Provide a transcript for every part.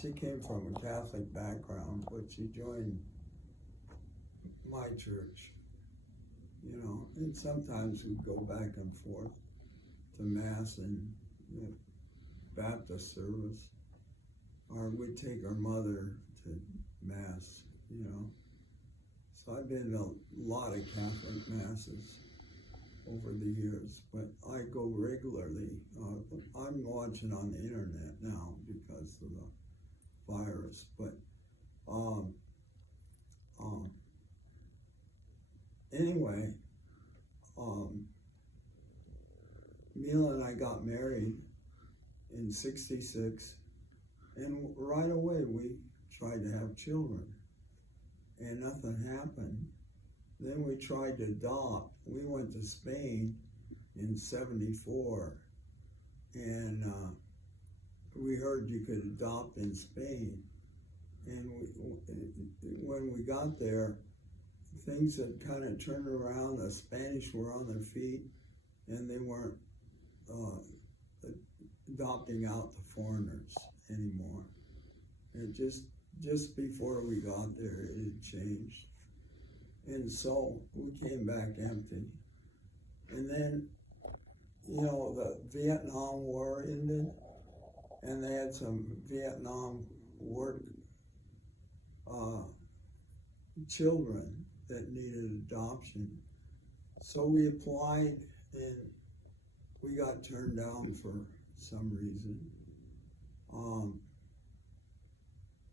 she came from a Catholic background, but she joined my church, and sometimes we go back and forth to Mass and Baptist service, or we take our mother to Mass, So I've been to a lot of Catholic Masses over the years, but I go regularly. I'm watching on the internet now because of the virus, but anyway, Mila and I got married in '66, and right away we tried to have children, and nothing happened. Then we tried to adopt. We went to Spain in '74, and we heard you could adopt in Spain. And when we got there, things had kind of turned around. The Spanish were on their feet, and they weren't adopting out the foreigners anymore. And just before we got there, it had changed. And so we came back empty. And then, the Vietnam War ended, and they had some Vietnam War children that needed adoption. So we applied, and we got turned down for some reason.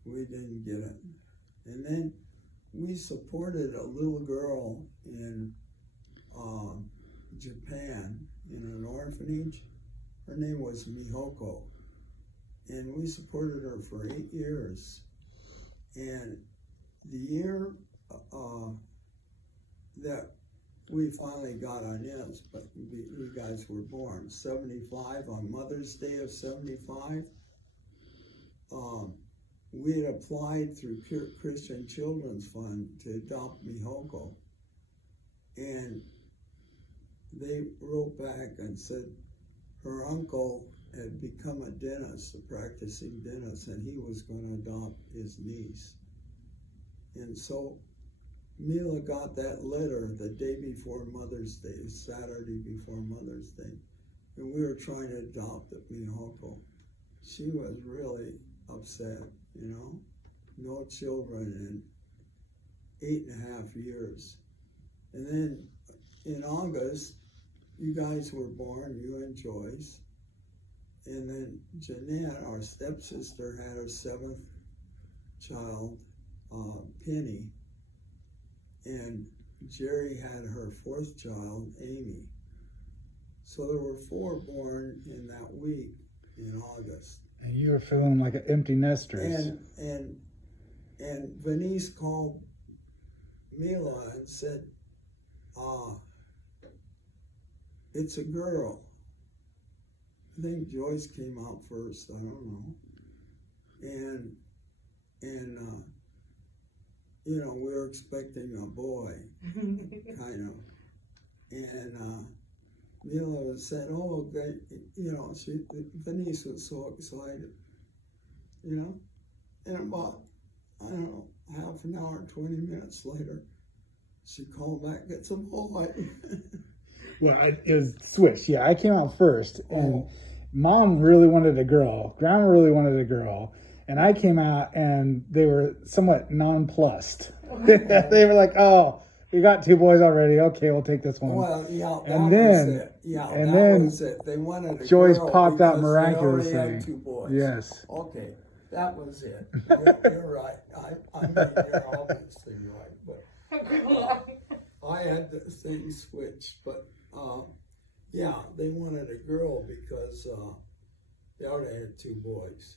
We didn't get it. And then we supported a little girl in Japan in an orphanage. Her name was Mihoko. And we supported her for 8 years. And the year that we finally got on this, but you guys were born, 75, on Mother's Day of '75, we had applied through Pure Christian Children's Fund to adopt Mihoko. And they wrote back and said her uncle had become a dentist, a practicing dentist, and he was going to adopt his niece. And so Mila got that letter the day before Mother's Day, Saturday before Mother's Day, and we were trying to adopt Mihoko. She was really upset, no children in 8.5 years. And then in August, you guys were born, you and Joyce. And then Jeanette, our stepsister, had her 7th child, Penny. And Jerry had her 4th child, Amy. So there were 4 born in that week in August. And you were feeling like an empty nesters. And Venice called Mila and said, it's a girl. I think Joyce came out first, I don't know. And we were expecting a boy, kind of. And Mila said, oh, Venice was so excited, And about, I don't know, half an hour, 20 minutes later, she called back, it's a boy. Well, it was switched. Yeah, I came out first, and Mom really wanted a girl. Grandma really wanted a girl. And I came out, and they were somewhat nonplussed. They were like, oh, we got 2 boys already. Okay, we'll take this one. Well, yeah, that was it. Yeah, that was it. They wanted a Joyce girl popped out because miraculously. They already had 2 boys. Yes. Okay, that was it. You're right. I mean, you're obviously right. But I had the thing switched. But yeah, they wanted a girl because they already had 2 boys.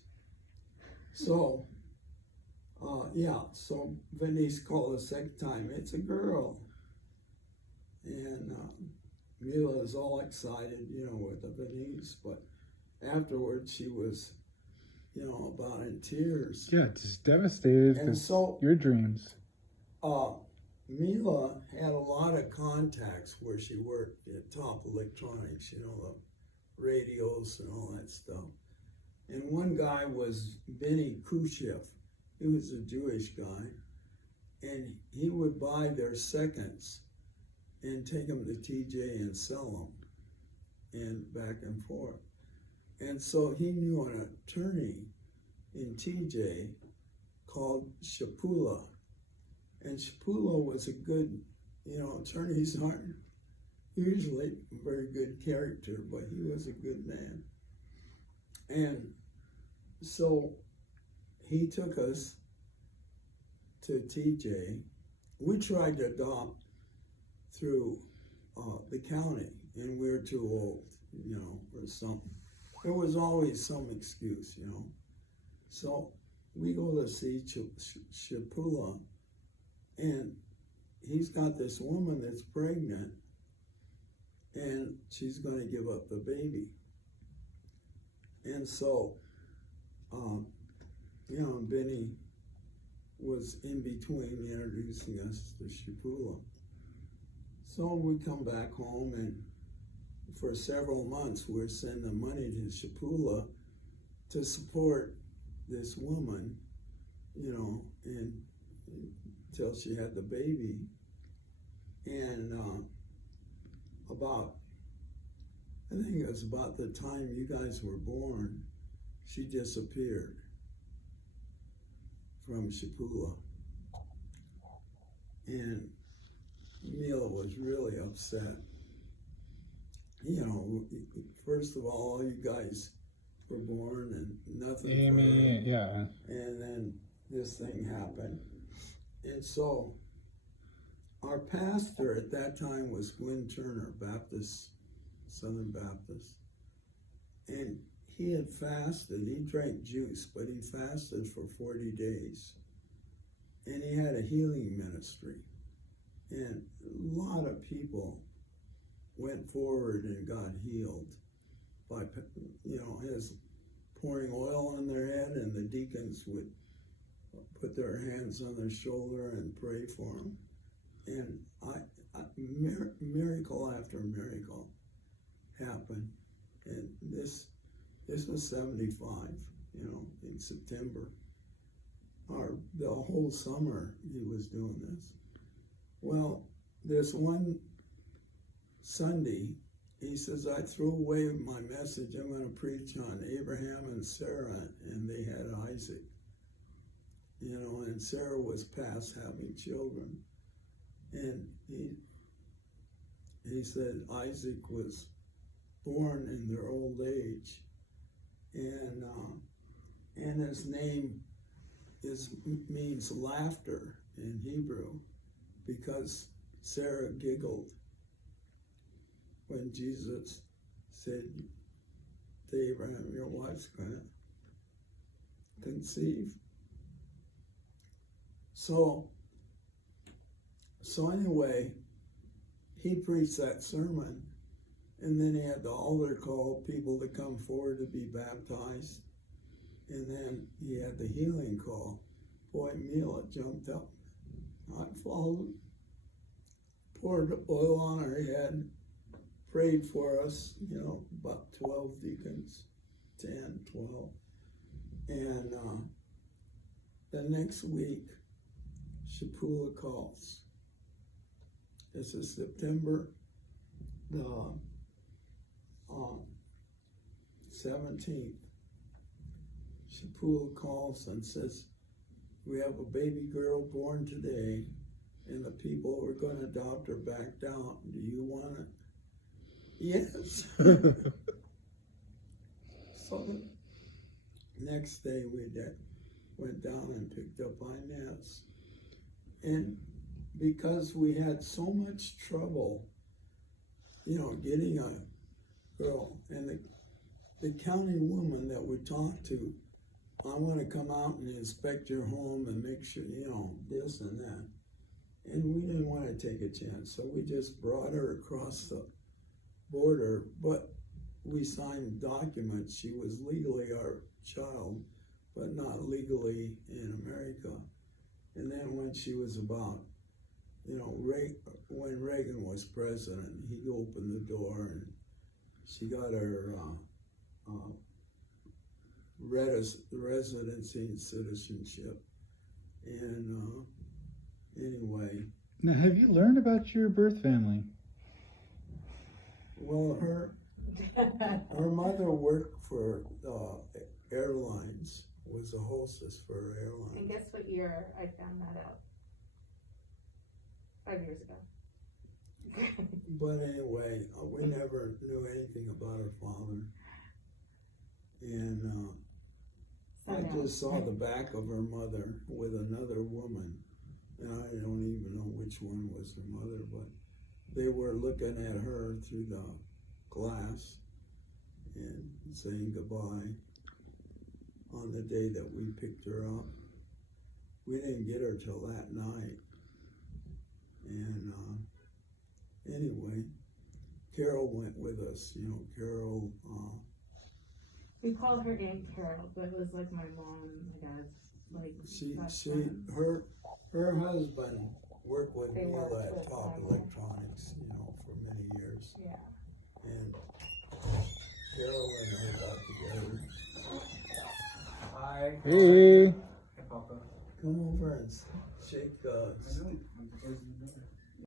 So, so Venice called a second time, it's a girl. And Mila is all excited, with the Venice, but afterwards she was, about in tears. Yeah, just devastated. And so your dreams. Mila had a lot of contacts where she worked at Top Electronics, the radios and all that stuff. And one guy was Benny Khrushchev. He was a Jewish guy, and he would buy their seconds and take them to TJ and sell them, and back and forth. And so he knew an attorney in TJ called Shapula. And Shapula was a good, attorneys aren't usually a very good character, but he was a good man. And so he took us to TJ. We tried to adopt through the county, and we were too old, or something. There was always some excuse, So we go to see Shapula, and he's got this woman that's pregnant, and she's going to give up the baby. And so, Benny was in between introducing us to Shapula. So we come back home, and for several months we're sending money to Shapula to support this woman, and until she had the baby. And I think it was about the time you guys were born, she disappeared from Shapula. And Mila was really upset. First of all, you guys were born and nothing for her. Yeah. And then this thing happened. And so our pastor at that time was Gwynn Turner, Baptist, Southern Baptist. And he had fasted. He drank juice, but he fasted for 40 days. And he had a healing ministry. And a lot of people went forward and got healed by, his pouring oil on their head, and the deacons would put their hands on their shoulder and pray for them. And miracle after miracle happened. And this was 75, in September. Or the whole summer he was doing this. Well, this one Sunday, he says, I threw away my message. I'm going to preach on Abraham and Sarah, and they had Isaac. And Sarah was past having children. And he said Isaac was born in their old age. And his name means laughter in Hebrew, because Sarah giggled when Jesus said to Abraham, your wife's going to conceive. So anyway, he preached that sermon, and then he had the altar call people to come forward to be baptized, and then he had the healing call. Boy, Mila jumped up. I followed, poured oil on her head, prayed for us, about 12 deacons, 10, 12. And the next week, Shapula calls. This is September the 17th. Shapula calls and says, we have a baby girl born today, and the people are going to adopt her back down. Do you want it? Yes. So the next day we went down and picked up Inez. And because we had so much trouble, getting a girl, and the county woman that we talked to, I want to come out and inspect your home and make sure, this and that. And we didn't want to take a chance, so we just brought her across the border, but we signed documents. She was legally our child, but not legally in America. And then when she was about, when Reagan was president, he opened the door, and she got her residency and citizenship. And anyway, Now, have you learned about your birth family? well, her mother worked for airlines, was a hostess for airlines. And guess what year I found that out? 5 years ago. But anyway, we never knew anything about her father. And I just saw the back of her mother with another woman. And I don't even know which one was her mother, but they were looking at her through the glass and saying goodbye on the day that we picked her up. We didn't get her till that night. And anyway, Carol went with us. You know, Carol. We called her Aunt Carol, but it was like my mom and my dad's Her husband worked with They Neil worked at with Top them. Electronics, you know, for many years. Yeah. And Carol and her got together. Hi. Hey. Hey, Papa. Come over and shake